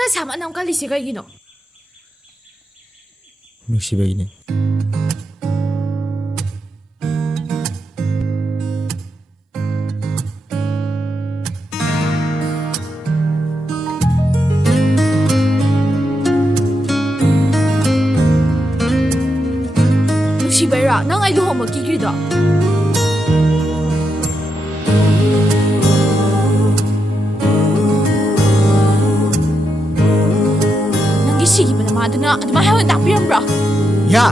나 sama nang kali si kay gino. Nungshibi ini. Nungshibi ra, nang ay luho magkikrido. Sige ba naman na at mahawan tapiran bro? Ya.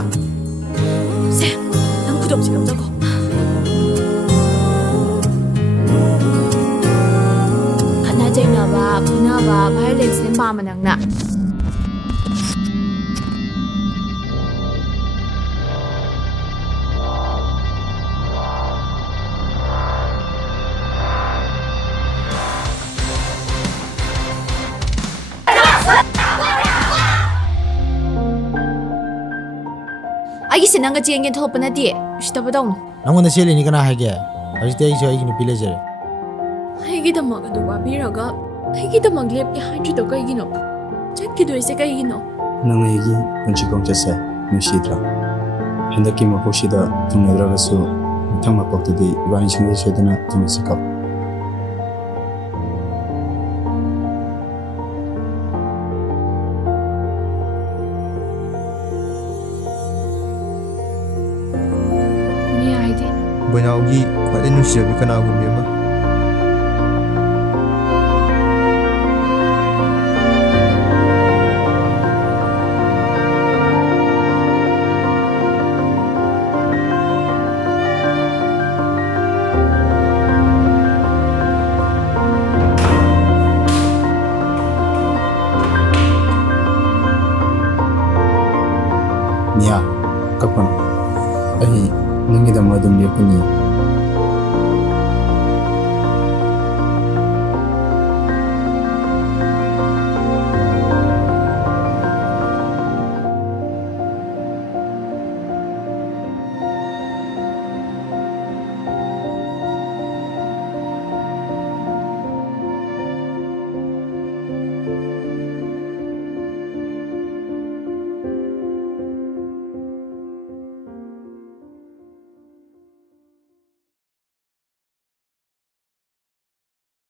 Sam, nang kudom silang dago. Kanajay na ba, puna ba, violence ng mama nang na. 아기씨 난가 지행겐 털뻔하디 시다보다옹 나무나 셀리니 kana 하게. 아직도 이저 이기는 빌레저. 아기다 먹어도 와비라가 아기다 먹lep게 하주도 까이기노 잡기도 있어 까이기노 नंगैगी पुंचिकों चसे नुशीद्रा हिंदकी मपोशीदा तुमनेद्रागसु मिथंग मपोक्तदी इबानी सिंगे शेदना तुमसिका 네 아이디 boinao kwai nungsibi kana gumema Nia kapon ai nangida madum yakuni